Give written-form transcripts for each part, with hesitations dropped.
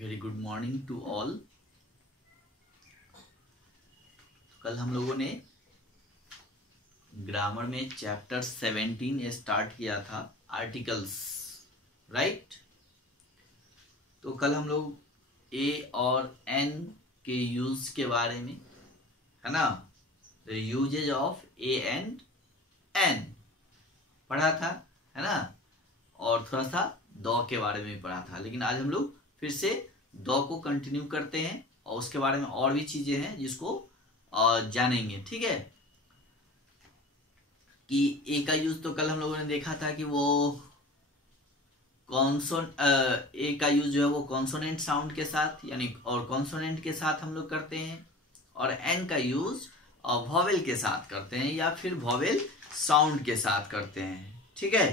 Very good morning to all. कल हम लोगों ने ग्रामर में चैप्टर 17 स्टार्ट किया था, आर्टिकल्स, राइट। तो कल हम लोग ए और एन के यूज के बारे में, है ना, the usages of a and an पढ़ा था, है ना, और थोड़ा सा दो के बारे में पढ़ा था। लेकिन आज हम लोग फिर से दो को कंटिन्यू करते हैं और उसके बारे में और भी चीजें हैं जिसको जानेंगे, ठीक है। कि ए का यूज तो कल हम लोगों ने देखा था कि वो ए का यूज जो है वो कॉन्सोनेंट साउंड के साथ यानी और कॉन्सोनेंट के साथ हम लोग करते हैं, और एन का यूज वॉवेल के साथ करते हैं या फिर वॉवेल साउंड के साथ करते हैं, ठीक है।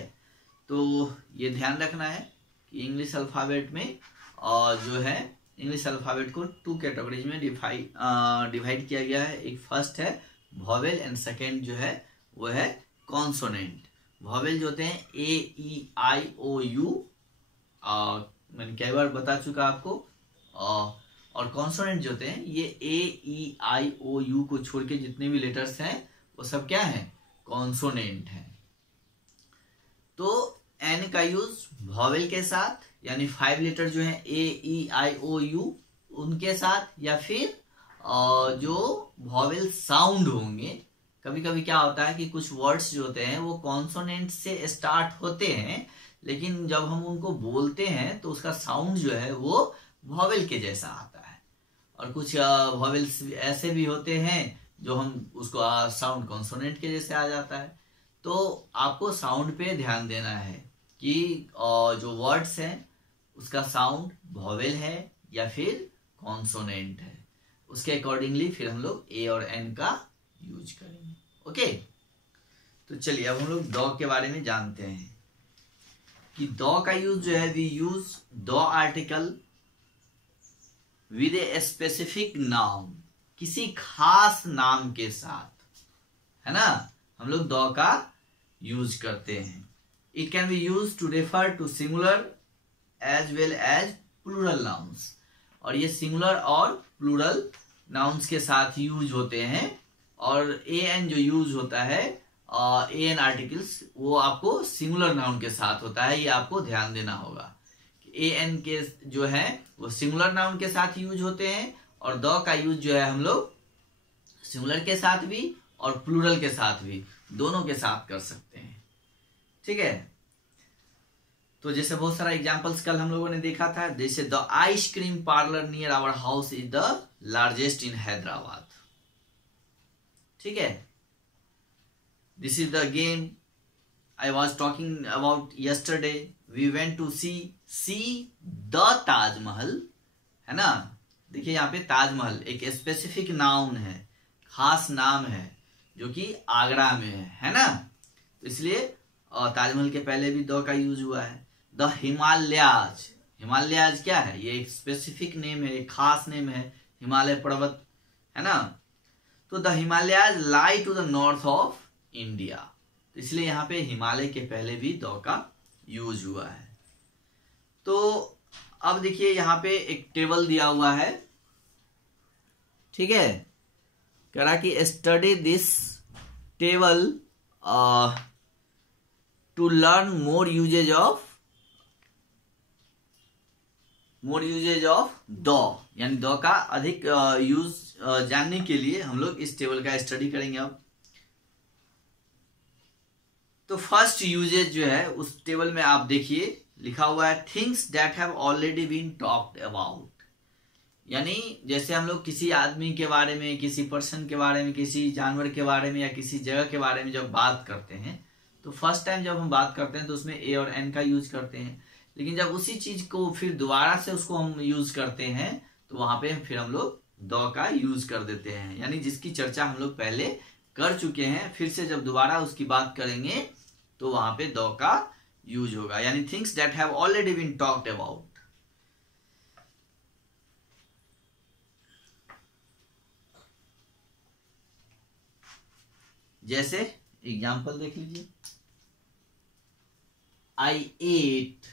तो ये ध्यान रखना है कि इंग्लिश अल्फाबेट में जो है इंग्लिश अल्फाबेट को टू कैटेगरीज में डिवाइड किया गया है। एक फर्स्ट है वॉवेल एंड सेकेंड जो है वो है कॉन्सोनेंट। वॉवेल जो होते हैं ए ई आई ओ यू, मैंने कई बार बता चुका आपको, और कॉन्सोनेंट जो होते हैं ये ए ई आई ओ यू को छोड़ के जितने भी लेटर्स हैं वो सब क्या है, कॉन्सोनेंट है। तो एन का यूज वॉवेल के साथ यानी 5 लेटर जो है ए ई आई ओ यू उनके साथ, या फिर जो वॉवेल साउंड होंगे। कभी कभी क्या होता है कि कुछ वर्ड्स जो होते हैं वो कॉन्सोनेंट से स्टार्ट होते हैं, लेकिन जब हम उनको बोलते हैं तो उसका साउंड जो है वो वॉवेल के जैसा आता है। और कुछ वॉवेल्स ऐसे भी होते हैं जो हम उसको साउंड कॉन्सोनेंट के जैसे आ जाता है। तो आपको साउंड पे ध्यान देना है कि जो वर्ड्स हैं उसका साउंड वॉवेल है या फिर कॉन्सोनेंट है। उसके अकॉर्डिंगली फिर हम लोग ए और एन का यूज करेंगे, ओके। तो चलिए अब हम लोग दो के बारे में जानते हैं कि दो का यूज जो है, वी यूज दो article with a specific noun, किसी खास नाम के साथ, है ना, हम लोग दो का यूज करते हैं। It can be use to refer to singular as well as plural nouns, और ये सिंगुलर और प्लूरल नाउन्स के साथ यूज होते हैं। और ए एन जो यूज होता है ए एन आर्टिकल्स वो आपको सिंगुलर नाउन के साथ होता है, ये आपको ध्यान देना होगा। ए एन के जो है वो सिंगुलर नाउन के साथ यूज होते हैं, और दो का यूज जो है हम लोग सिंगुलर के साथ भी और प्लूरल के साथ भी, दोनों के साथ कर सकते हैं, ठीक है। तो जैसे बहुत सारा एग्जांपल्स कल हम लोगों ने देखा था, जैसे the ice cream parlour near our house is the largest in Hyderabad, ठीक है। This is the game I was talking about yesterday, we went to see the Taj Mahal, है ना। देखिए यहाँ पे ताजमहल एक स्पेसिफिक नाउन है, खास नाम है जो कि आगरा में है ना। तो इसलिए ताजमहल के पहले भी दो का यूज हुआ है। द हिमालयाज, हिमालयाज क्या है, ये एक स्पेसिफिक नेम है, एक खास नेम है, हिमालय पर्वत, है ना। तो the Himalayas lie to the north of India, तो इसलिए यहाँ पे हिमालय के पहले भी दो का यूज हुआ है। तो अब देखिए यहाँ पे एक टेबल दिया हुआ है, ठीक है, करा कि study this table to learn more usages of दो, यानी दो का अधिक यूज जानने के लिए हम लोग इस टेबल का स्टडी करेंगे अब। तो फर्स्ट यूजेज जो है उस टेबल में आप देखिए लिखा हुआ है things that have already been talked about, यानी जैसे हम लोग किसी आदमी के बारे में, किसी पर्सन के बारे में, किसी जानवर के बारे में या किसी जगह के बारे में जब बात करते हैं तो फर्स्ट टाइम जब हम बात करते हैं तो उसमें ए और एन का यूज करते हैं। लेकिन जब उसी चीज को फिर दोबारा से उसको हम यूज करते हैं तो वहां पे फिर हम लोग दो का यूज कर देते हैं, यानी जिसकी चर्चा हम लोग पहले कर चुके हैं फिर से जब दोबारा उसकी बात करेंगे तो वहां पे दो का यूज होगा, यानी things that have already been talked about. जैसे एग्जाम्पल देख लीजिए, I ate,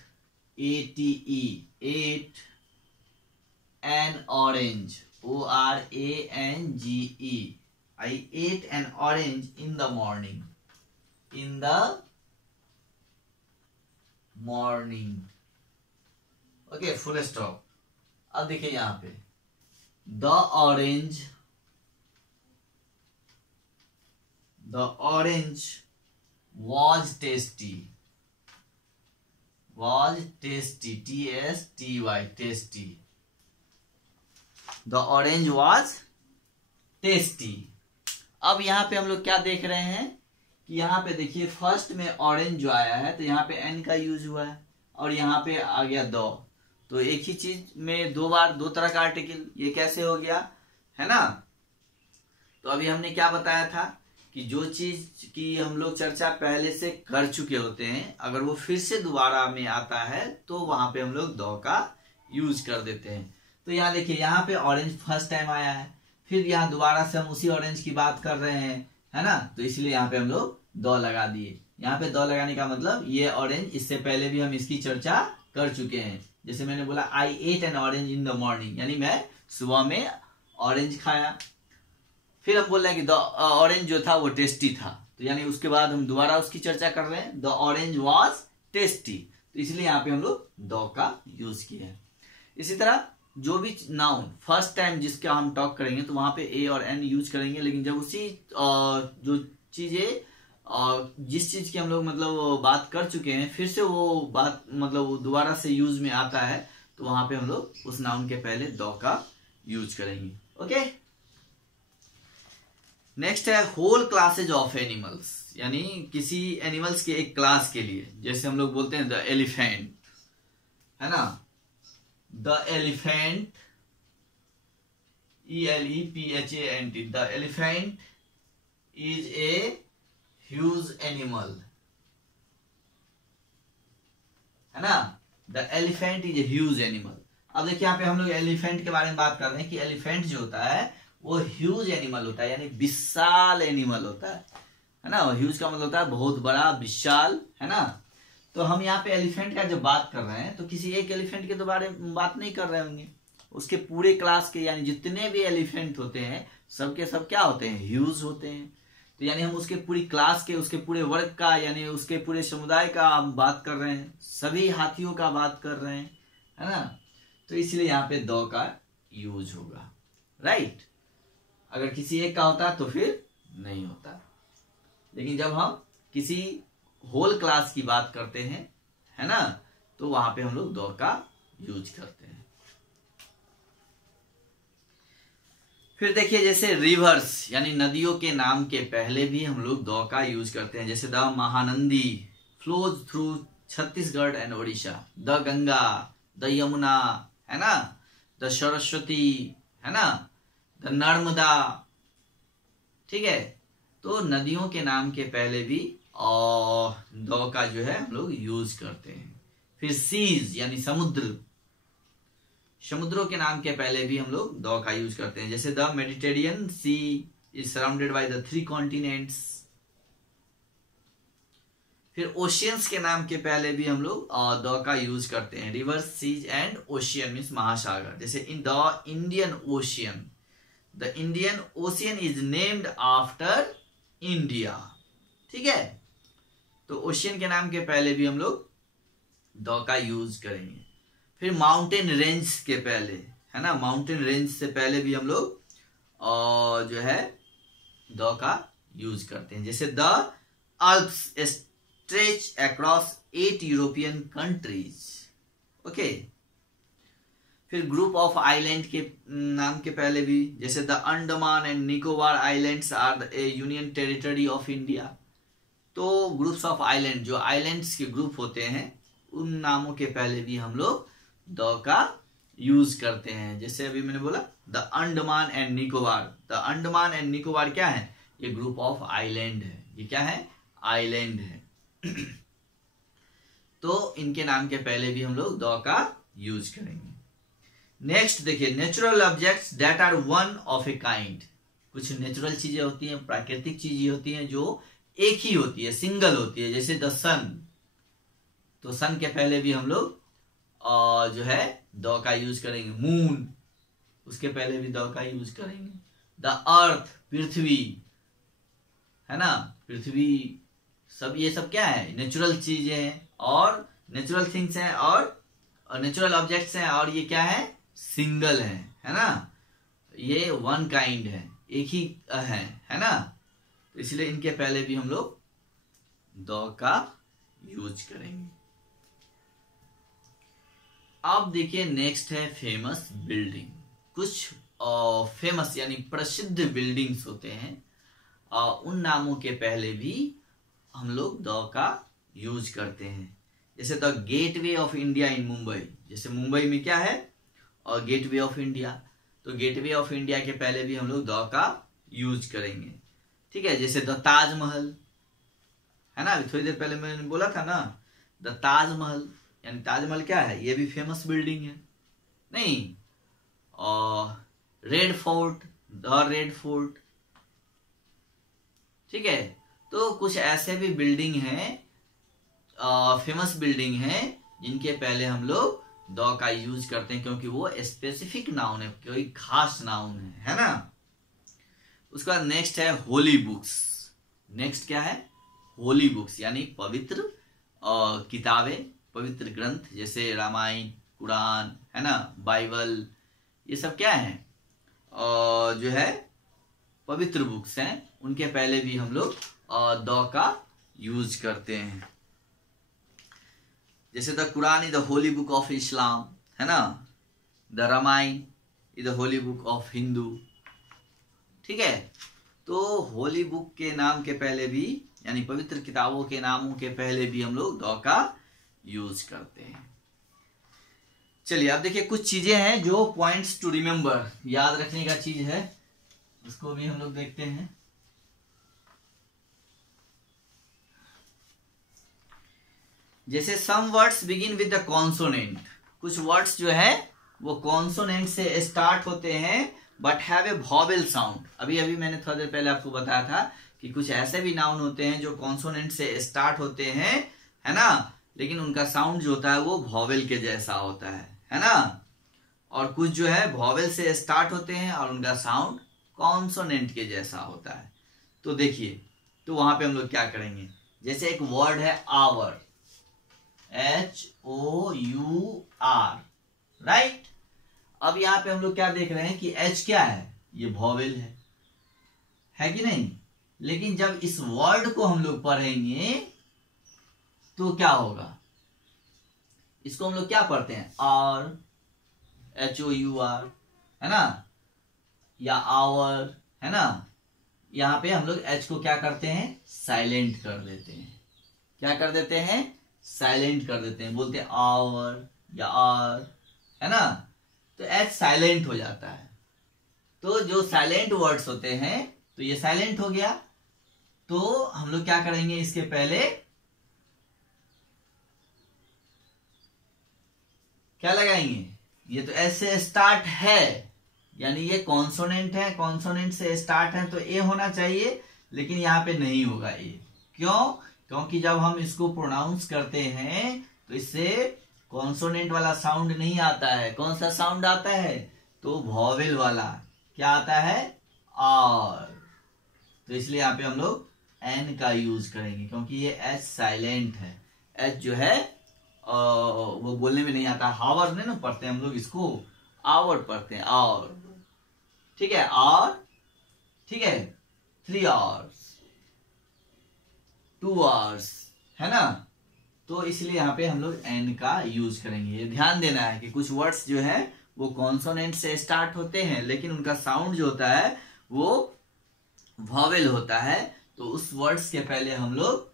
ATE, ate an orange. ORANGE. I ate an orange in the morning. In the morning. Okay, full stop. अब देखिए यहां पे the orange was tasty. Was tasty. TSTY. tasty. The orange was tasty. अब यहाँ पे हम लोग क्या देख रहे हैं कि यहाँ पे देखिए फर्स्ट में ऑरेंज जो आया है तो यहाँ पे एन का यूज हुआ है और यहाँ पे आ गया दो. तो एक ही चीज में दो बार दो तरह का आर्टिकल, ये कैसे हो गया, है ना. तो अभी हमने क्या बताया था कि जो चीज की हम लोग चर्चा पहले से कर चुके होते हैं, अगर वो फिर से दोबारा में आता है तो वहां पे हम लोग दो का यूज कर देते हैं. तो यहाँ देखिए यहाँ पे ऑरेंज फर्स्ट टाइम आया है, फिर यहाँ दोबारा से हम उसी ऑरेंज की बात कर रहे हैं, है ना. तो इसलिए यहाँ पे हम लोग दो लगा दिए. यहाँ पे दो लगाने का मतलब ये ऑरेंज, इससे पहले भी हम इसकी चर्चा कर चुके हैं. जैसे मैंने बोला I ate an orange in the morning, यानी मैं सुबह में ऑरेंज खाया. फिर हम बोल रहे हैं कि द ऑरेंज जो था वो टेस्टी था, तो यानी उसके बाद हम दोबारा उसकी चर्चा कर रहे हैं. द ऑरेंज वॉज टेस्टी, तो इसलिए यहाँ पे हम लोग दो का यूज किए हैं. इसी तरह जो भी नाउन फर्स्ट टाइम जिसका हम टॉक करेंगे तो वहां पे ए और एन यूज करेंगे, लेकिन जब उसी जो चीजें जिस चीज की हम लोग मतलब बात कर चुके हैं फिर से वो बात मतलब दोबारा से यूज में आता है तो वहां पे हम लोग उस नाउन के पहले दो का यूज करेंगे. ओके, नेक्स्ट है होल क्लासेज ऑफ एनिमल्स, यानी किसी एनिमल्स के एक क्लास के लिए. जैसे हम लोग बोलते हैं द एलिफेंट, है ना. The elephant, ELEPHANT. The elephant is a huge animal, है ना. The elephant is a huge animal. अब देखिए यहाँ पे हम लोग एलिफेंट के बारे में बात कर रहे हैं कि एलिफेंट जो होता है वो ह्यूज एनिमल होता है, यानी विशाल एनिमल होता है ना. ह्यूज का मतलब होता है बहुत बड़ा, विशाल, है ना. तो हम यहाँ पे एलिफेंट का जब बात कर रहे हैं तो किसी एक एलिफेंट के बारे में बात नहीं कर रहे होंगे, उसके पूरे क्लास के, यानी जितने भी एलिफेंट होते हैं सबके सब क्या होते हैं, ह्यूज होते हैं. तो यानी हम उसके पूरी क्लास के, उसके पूरे वर्ग का, यानी उसके पूरे समुदाय का हम बात कर रहे हैं, सभी हाथियों का बात कर रहे हैं, है ना. तो इसलिए यहाँ पे दो का यूज होगा, राइट. अगर किसी एक का होता तो फिर नहीं होता, लेकिन जब हम किसी होल क्लास की बात करते हैं, है ना, तो वहां पे हम लोग दो का यूज करते हैं. फिर देखिए जैसे रिवर्स यानी नदियों के नाम के पहले भी हम लोग दो का यूज करते हैं. जैसे the Mahanadi flows through Chhattisgarh and Odisha. The Ganga, the Yamuna, है ना. द सरस्वती, है ना. द नर्मदा. ठीक है, तो नदियों के नाम के पहले भी दो का जो है हम लोग यूज करते हैं. फिर सीज यानी समुद्र, समुद्रों के नाम के पहले भी हम लोग दो का यूज करते हैं. जैसे the Mediterranean sea is surrounded by the 3 continents. फिर ओशियंस के नाम के पहले भी हम लोग दो का यूज करते हैं. Rivers, seas and ocean means महासागर. जैसे in the Indian ocean, the Indian ocean is named after India. ठीक है, तो ओशियन के नाम के पहले भी हम लोग दो का यूज करेंगे. फिर माउंटेन रेंज के पहले, है ना, माउंटेन रेंज से पहले भी हम लोग जो है दो का यूज करते हैं. जैसे the Alps stretch across 8 European countries. Okay, फिर ग्रुप ऑफ आइलैंड के नाम के पहले भी, जैसे the Andaman and Nicobar islands are a union territory of India. तो ग्रुप्स ऑफ आइलैंड, जो आइलैंड्स के ग्रुप होते हैं उन नामों के पहले भी हम लोग दो का यूज करते हैं. जैसे अभी मैंने बोला the Andaman and Nicobar. The Andaman and Nicobar क्या है, ये ग्रुप ऑफ आइलैंड है. ये क्या है, आइलैंड है. तो इनके नाम के पहले भी हम लोग दो का यूज करेंगे. नेक्स्ट देखिए natural objects that are one of a kind. कुछ नेचुरल चीजें होती हैं, प्राकृतिक चीजें होती हैं जो एक ही होती है, सिंगल होती है. जैसे द सन, तो सन के पहले भी हम लोग जो है दो का यूज करेंगे. मून, उसके पहले भी द का यूज करेंगे। द अर्थ, पृथ्वी, है ना, पृथ्वी, सब ये सब क्या है, नेचुरल चीजें हैं और नेचुरल थिंग्स हैं और नेचुरल ऑब्जेक्ट्स हैं, और ये क्या है, सिंगल है ना, ये वन काइंड है, एक ही है ना, तो इसलिए इनके पहले भी हम लोग द का यूज करेंगे। अब देखिए नेक्स्ट है फेमस बिल्डिंग। कुछ फेमस यानी प्रसिद्ध बिल्डिंग्स होते हैं, उन नामों के पहले भी हम लोग द का यूज करते हैं। जैसे the gateway of India in Mumbai, जैसे मुंबई में क्या है, और गेटवे ऑफ इंडिया, तो गेटवे ऑफ इंडिया के पहले भी हम लोग द का यूज करेंगे। ठीक है, जैसे द ताजमहल, है ना, अभी थोड़ी देर पहले मैंने बोला था ना, द ताजमहल, यानी ताजमहल क्या है, ये भी फेमस बिल्डिंग है। नहीं, और red fort, the red fort. ठीक है, तो कुछ ऐसे भी बिल्डिंग हैं, फेमस बिल्डिंग हैं, जिनके पहले हम लोग द का यूज करते हैं, क्योंकि वो स्पेसिफिक नाउन है, कोई खास नाउन है ना। उसके बाद नेक्स्ट है होली बुक्स। नेक्स्ट क्या है, होली बुक्स, यानी पवित्र किताबें, पवित्र ग्रंथ, जैसे रामायण, कुरान, है ना, बाइबल, ये सब क्या है, जो है पवित्र बुक्स हैं, उनके पहले भी हम लोग द का यूज करते हैं। जैसे the Quran is the holy book of Islam, है ना, the Ramayan is the holy book of Hindu. ठीक है, तो होली बुक के नाम के पहले भी, यानी पवित्र किताबों के नामों के पहले भी हम लोग द का यूज करते हैं। चलिए अब देखिए कुछ चीजें हैं जो पॉइंट्स टू रिमेम्बर, याद रखने का चीज है, उसको भी हम लोग देखते हैं। जैसे some words begin with the consonant, कुछ वर्ड्स जो है वो कॉन्सोनेंट से स्टार्ट होते हैं but have a vowel sound. अभी अभी मैंने थोड़ी देर पहले आपको बताया था कि कुछ ऐसे भी नाउन होते हैं जो कॉन्सोनेंट से स्टार्ट होते हैं, है ना, लेकिन उनका साउंड जो होता है वो वॉवेल के जैसा होता है ना, और कुछ जो है वॉवेल से स्टार्ट होते हैं और उनका साउंड कॉन्सोनेंट के जैसा होता है। तो देखिए, तो वहां पे हम लोग क्या करेंगे, जैसे एक वर्ड है आवर, HOUR, राइट। अब यहां पे हम लोग क्या देख रहे हैं कि H क्या है, ये वॉवेल है कि नहीं, लेकिन जब इस वर्ड को हम लोग पढ़ेंगे तो क्या होगा, इसको हम लोग क्या पढ़ते हैं, R, HOUR, है ना, या आवर, है ना, यहां पे हम लोग H को क्या करते हैं, साइलेंट कर देते हैं। क्या कर देते हैं, साइलेंट कर देते हैं, बोलते हैं आवर या आर, है ना, तो H साइलेंट हो जाता है। तो जो साइलेंट वर्ड्स होते हैं, तो ये साइलेंट हो गया, तो हम लोग क्या करेंगे, इसके पहले क्या लगाएंगे, ये तो S से स्टार्ट है, यानी ये कॉन्सोनेंट है, कॉन्सोनेंट से स्टार्ट है, तो ए होना चाहिए, लेकिन यहां पे नहीं होगा ए। क्यों, क्योंकि जब हम इसको प्रोनाउंस करते हैं तो इससे कॉन्सोनेंट वाला साउंड नहीं आता है। कौन सा साउंड आता है, तो वॉवेल वाला, क्या आता है, आर। तो इसलिए यहाँ पे हम लोग एन का यूज करेंगे, क्योंकि ये एच साइलेंट है। एच जो है वो बोलने में नहीं आता, हावर नहीं ना पढ़ते हम लोग, इसको आवर पढ़ते हैं, और ठीक है, और ठीक है, 3 hours, 2 hours, है ना, तो इसलिए यहाँ पे हम लोग एन का यूज करेंगे। ये ध्यान देना है कि कुछ वर्ड्स जो है वो कॉन्सोनेंट से स्टार्ट होते हैं, लेकिन उनका साउंड जो होता है वो वॉवेल होता है, तो उस वर्ड्स के पहले हम लोग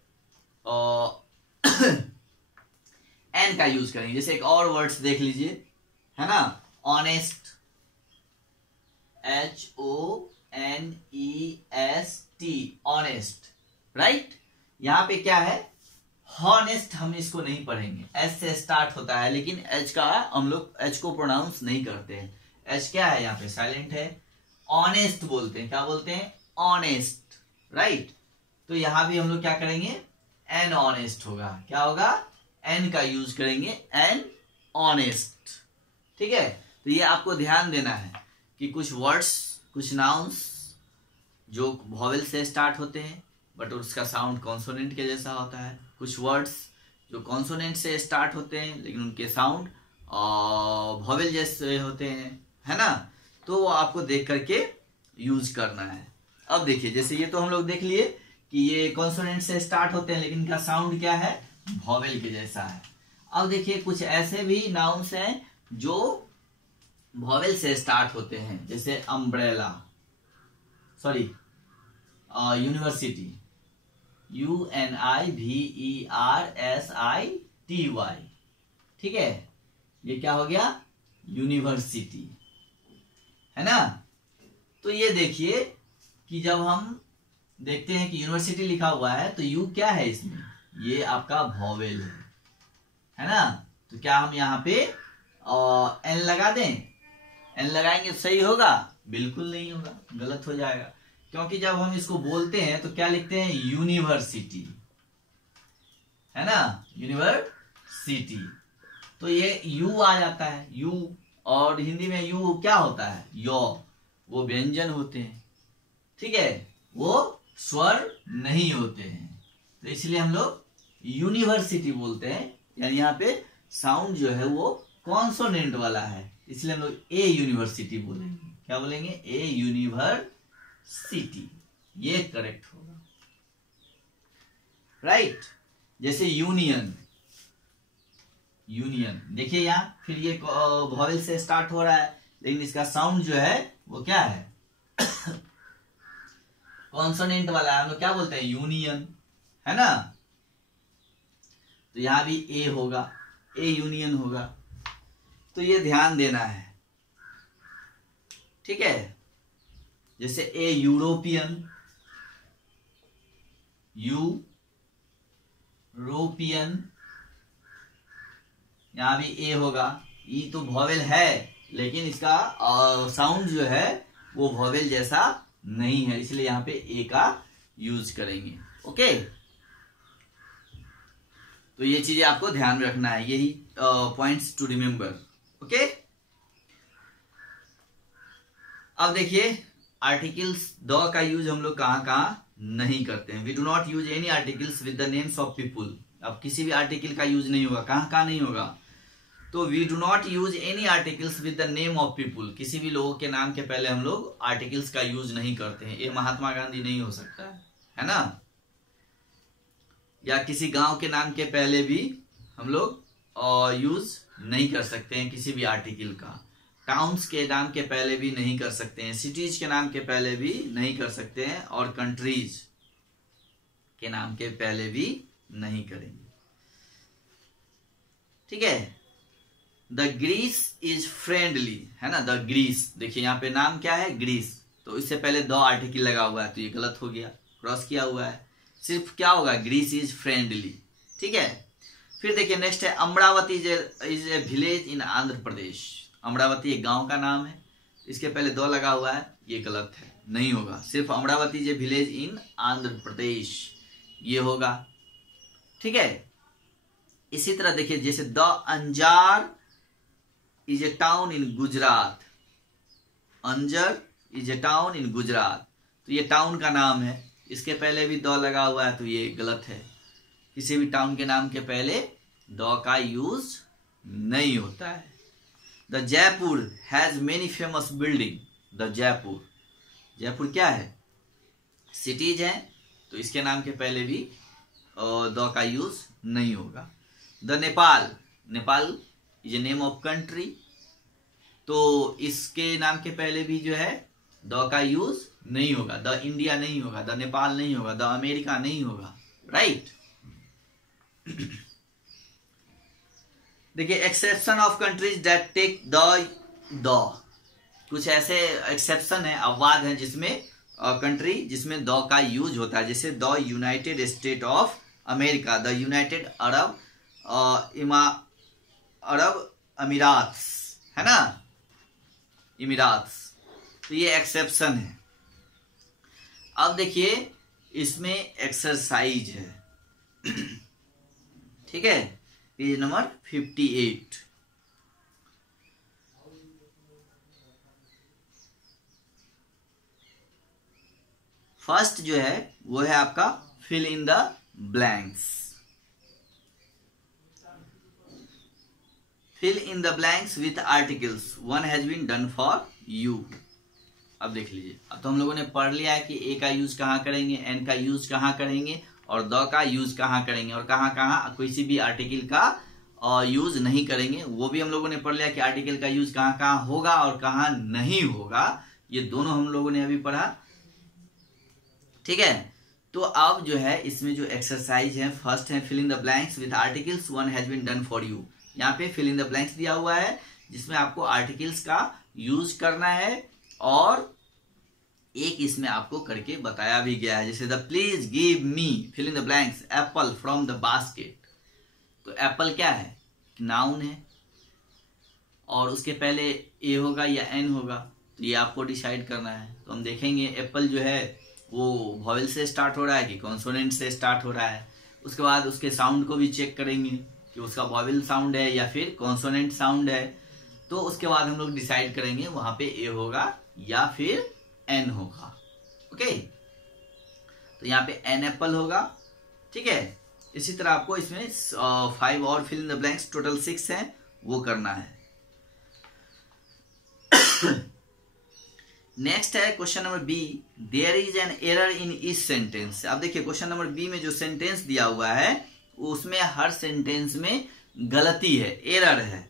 एन का यूज करेंगे। जैसे एक और वर्ड्स देख लीजिए, है ना, ऑनेस्ट, HONEST, ऑनेस्ट, राइट। यहां पे क्या है, हॉनेस्ट, हम इसको नहीं पढ़ेंगे, एच से स्टार्ट होता है, लेकिन एच का हम लोग एच को प्रोनाउंस नहीं करते हैं। एच क्या है, यहाँ पे साइलेंट है। ऑनेस्ट बोलते हैं, क्या बोलते हैं, ऑनेस्ट, राइट। तो यहां भी हम लोग क्या करेंगे, एन ऑनेस्ट होगा, क्या होगा, एन का यूज करेंगे, एन ऑनेस्ट, ठीक है। तो ये आपको ध्यान देना है कि कुछ वर्ड्स, कुछ नाउन्स जो वॉवेल से स्टार्ट होते हैं बट उसका साउंड कॉन्सोनेंट के जैसा होता है, कुछ वर्ड्स जो कॉन्सोनेंट से स्टार्ट होते हैं लेकिन उनके साउंड वॉवेल जैसे होते हैं, है ना। तो वो आपको देख करके यूज करना है। अब देखिए, जैसे ये तो हम लोग देख लिए कि ये कॉन्सोनेंट से स्टार्ट होते हैं लेकिन इनका साउंड क्या है, वॉवेल के जैसा है। अब देखिए कुछ ऐसे भी नाउन्स हैं जो वॉवेल से स्टार्ट होते हैं, जैसे अम्ब्रेला, सॉरी यूनिवर्सिटी, UNIVERSITY, ठीक है, ये क्या हो गया, यूनिवर्सिटी, है ना। तो ये देखिए कि जब हम देखते हैं कि यूनिवर्सिटी लिखा हुआ है तो यू क्या है इसमें, ये आपका वॉवेल है ना। तो क्या हम यहाँ पे एन लगा दें, एन लगाएंगे तो सही होगा, बिल्कुल नहीं होगा, गलत हो जाएगा। क्योंकि जब हम इसको बोलते हैं तो क्या लिखते हैं, यूनिवर्सिटी, है ना, यूनिवर्सिटी। तो ये यू आ जाता है, यू, और हिंदी में यू क्या होता है, यो, वो व्यंजन होते हैं, ठीक है, वो स्वर नहीं होते हैं, तो इसलिए हम लोग यूनिवर्सिटी बोलते हैं। यानी यहाँ पे साउंड जो है वो कॉन्सोनेंट वाला है, इसलिए हम लोग ए यूनिवर्सिटी बोलेंगे। क्या बोलेंगे, ए यूनिवर्सिटी, ये करेक्ट होगा, राइट। जैसे यूनियन, यूनियन देखिए यहाँ, फिर ये वॉवेल से स्टार्ट हो रहा है लेकिन इसका साउंड जो है वो क्या है, कॉन्सोनेंट वाला है, हम लोग क्या बोलते हैं, यूनियन, है ना। तो यहां भी ए होगा, ए यूनियन होगा, तो ये ध्यान देना है, ठीक है। जैसे ए यूरोपियन, यूरोपियन, यहां भी ए होगा, ई तो वॉवेल है लेकिन इसका साउंड जो है वो वॉवेल जैसा नहीं है, इसलिए यहां पे ए का यूज करेंगे, ओके। तो ये चीजें आपको ध्यान रखना है, यही पॉइंट्स टू रिमेम्बर, ओके। अब देखिए आर्टिकल्स द का यूज हम लोग कहां कहां नहीं करते हैं। We do not use any articles with the names of people. अब किसी भी आर्टिकल का यूज नहीं होगा, कहां कहां नहीं होगा, तो we do not use any articles with the name of people. किसी भी लोगों के नाम के पहले हम लोग आर्टिकल्स का यूज नहीं करते हैं। ये महात्मा गांधी नहीं हो सकता है ना, या किसी गांव के नाम के पहले भी हम लोग यूज नहीं कर सकते हैं किसी भी आर्टिकल का। टाउन्स के नाम के पहले भी नहीं कर सकते हैं, सिटीज के नाम के पहले भी नहीं कर सकते हैं, और कंट्रीज के नाम के पहले भी नहीं करेंगे, ठीक है। द ग्रीस इज फ्रेंडली, है ना, द ग्रीस, देखिए यहाँ पे नाम क्या है, ग्रीस, तो इससे पहले द आर्टिकल लगा हुआ है तो ये गलत हो गया, क्रॉस किया हुआ है, सिर्फ क्या होगा, ग्रीस इज फ्रेंडली, ठीक है। फिर देखिए नेक्स्ट है Amaravati is a village in Andhra Pradesh. Amaravati एक गांव का नाम है, इसके पहले दो लगा हुआ है, ये गलत है, नहीं होगा, सिर्फ Amaravati is a village in Andhra Pradesh, ये होगा, ठीक है। इसी तरह देखिए जैसे the Anjar is a town in Gujarat, Anjar is a town in Gujarat, तो ये टाउन का नाम है, इसके पहले भी द लगा हुआ है तो ये गलत है। किसी भी टाउन के नाम के पहले द का यूज नहीं होता है। The Jaipur has many famous building, the Jaipur, Jaipur क्या है, सिटीज है, तो इसके नाम के पहले भी द का यूज नहीं होगा। The Nepal, Nepal is a name of country, तो इसके नाम के पहले भी जो है द का यूज नहीं होगा, द इंडिया नहीं होगा, द नेपाल नहीं होगा, द अमेरिका नहीं होगा, राइट। देखिए exception of countries that take the, कुछ ऐसे एक्सेप्शन है, अपवाद है जिसमें कंट्री जिसमें द का यूज होता है, जैसे the United State of America, the United Arab Emirates, है ना, इमिरात्स, तो ये एक्सेप्शन है। अब देखिए इसमें एक्सरसाइज है, ठीक है, पेज नंबर 58। फर्स्ट जो है वो है आपका fill in the blanks. Fill in the blanks with articles, one has been done for you. अब देख लीजिए, अब तो हम लोगों ने पढ़ लिया है कि ए का यूज कहाँ करेंगे, एन का यूज कहाँ करेंगे और द का यूज कहाँ करेंगे, और कहाँ कहाँ किसी भी आर्टिकल का यूज नहीं करेंगे। वो भी हम लोगों ने पढ़ लिया कि आर्टिकल का यूज कहाँ कहाँ होगा और कहाँ नहीं होगा, ये दोनों हम लोगों ने अभी पढ़ा। ठीक है, तो अब जो है इसमें जो एक्सरसाइज है, फर्स्ट है fill in the blanks with articles, one has been done for you. यहाँ पे फिल इन द ब्लैंक्स दिया हुआ है जिसमें आपको आर्टिकल्स का यूज करना है और एक इसमें आपको करके बताया भी गया है, जैसे the please give me fill in the blanks apple from the basket. तो एप्पल क्या है, नाउन है और उसके पहले ए होगा या एन होगा, तो ये आपको डिसाइड करना है। तो हम देखेंगे एप्पल जो है वो वॉवेल से स्टार्ट हो रहा है कि कॉन्सोनेंट से स्टार्ट हो रहा है। उसके बाद उसके साउंड को भी चेक करेंगे कि उसका वॉवेल साउंड है या फिर कॉन्सोनेंट साउंड है। तो उसके बाद हम लोग डिसाइड करेंगे वहां पे ए होगा या फिर एन होगा। ओके, तो यहाँ पे एन एप्पल होगा। ठीक है, इसी तरह आपको इसमें 5 और fill in the blanks, total 6 है, वो करना है। नेक्स्ट है question number B, there is an error in each sentence. अब देखिए क्वेश्चन नंबर बी में जो सेंटेंस दिया हुआ है उसमें हर सेंटेंस में गलती है, एरर है।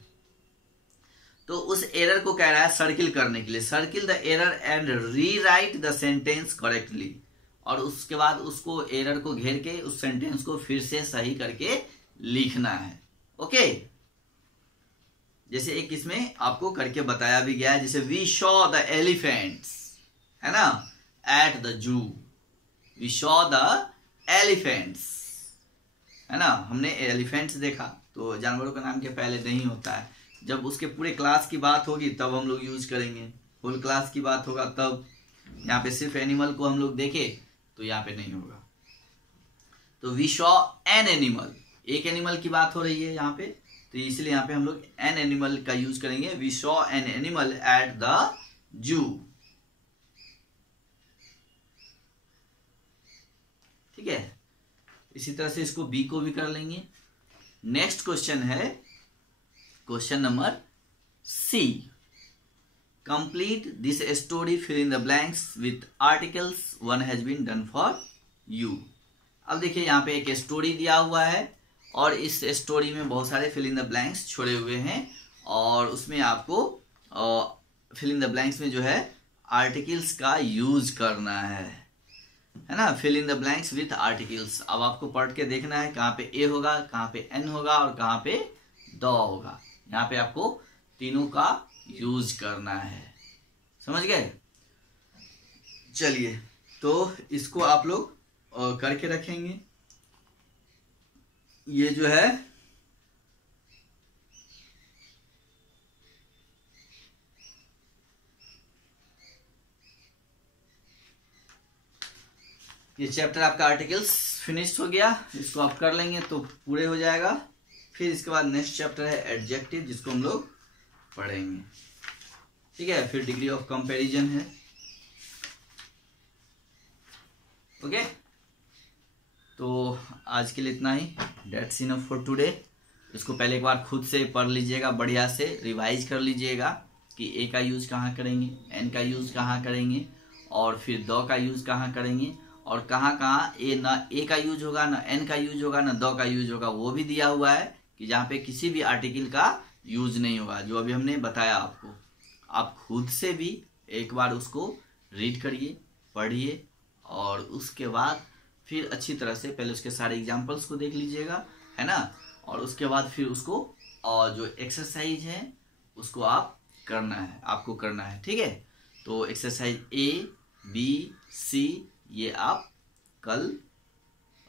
तो उस एरर को कह रहा है सर्किल करने के लिए, circle the error and rewrite the sentence correctly. और उसके बाद उसको एरर को घेर के उस सेंटेंस को फिर से सही करके लिखना है। ओके, जैसे एक इसमें आपको करके बताया भी गया है, जैसे वी शॉ द एलिफेंट्स, है ना, at the zoo. We saw the elephants, है ना, हमने एलिफेंट्स देखा। तो जानवरों का नाम के पहले नहीं होता है, जब उसके पूरे क्लास की बात होगी तब हम लोग यूज करेंगे, होल क्लास की बात होगा तब। यहाँ पे सिर्फ एनिमल को हम लोग देखे तो यहाँ पे नहीं होगा। तो वी शॉ एन एनिमल, एक एनिमल की बात हो रही है यहाँ पे, तो इसलिए यहाँ पे हम लोग एन एनिमल का यूज करेंगे। We saw an animal at the zoo. ठीक है, इसी तरह से इसको बी को भी कर लेंगे। नेक्स्ट क्वेश्चन है question number C, complete this story, fill in the blanks with articles, one has been done for you. अब देखिए यहाँ पे एक स्टोरी दिया हुआ है और इस स्टोरी में बहुत सारे फिल इन द ब्लैंक्स छोड़े हुए हैं और उसमें आपको फिल इन द ब्लैंक्स में जो है आर्टिकल्स का यूज करना है ना, fill in the blanks with articles. अब आपको पढ़ के देखना है कहाँ पे ए होगा, कहाँ पे एन होगा और कहाँ पे द होगा। यहाँ पे आपको तीनों का यूज करना है, समझ गए। चलिए, तो इसको आप लोग करके रखेंगे। ये जो है ये चैप्टर आपका आर्टिकल्स फिनिश्ड हो गया, इसको आप कर लेंगे तो पूरे हो जाएगा। फिर इसके बाद नेक्स्ट चैप्टर है एडजेक्टिव, जिसको हम लोग पढ़ेंगे। ठीक है, फिर डिग्री ऑफ कंपैरिजन है। ओके, तो आज के लिए इतना ही, डेट्स इनफ फॉर टुडे। इसको पहले एक बार खुद से पढ़ लीजिएगा, बढ़िया से रिवाइज कर लीजिएगा कि ए का यूज कहाँ करेंगे, एन का यूज कहाँ करेंगे और फिर द का यूज कहाँ करेंगे और कहाँ कहाँ ए का यूज होगा, ना एन का यूज होगा, ना द का यूज होगा। वो भी दिया हुआ है कि जहाँ पे किसी भी आर्टिकल का यूज नहीं होगा, जो अभी हमने बताया आपको। आप खुद से भी एक बार उसको रीड करिए, पढ़िए और उसके बाद फिर अच्छी तरह से पहले उसके सारे एग्जाम्पल्स को देख लीजिएगा, है ना, और उसके बाद फिर उसको और जो एक्सरसाइज है उसको आपको करना है। ठीक है, तो एक्सरसाइज ए बी सी ये आप कल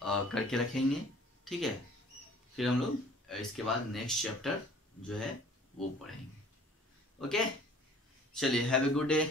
करके रखेंगे। ठीक है, फिर हम लोग इसके बाद नेक्स्ट चैप्टर जो है वो पढ़ेंगे। ओके, चलिए, हैव ए गुड डे।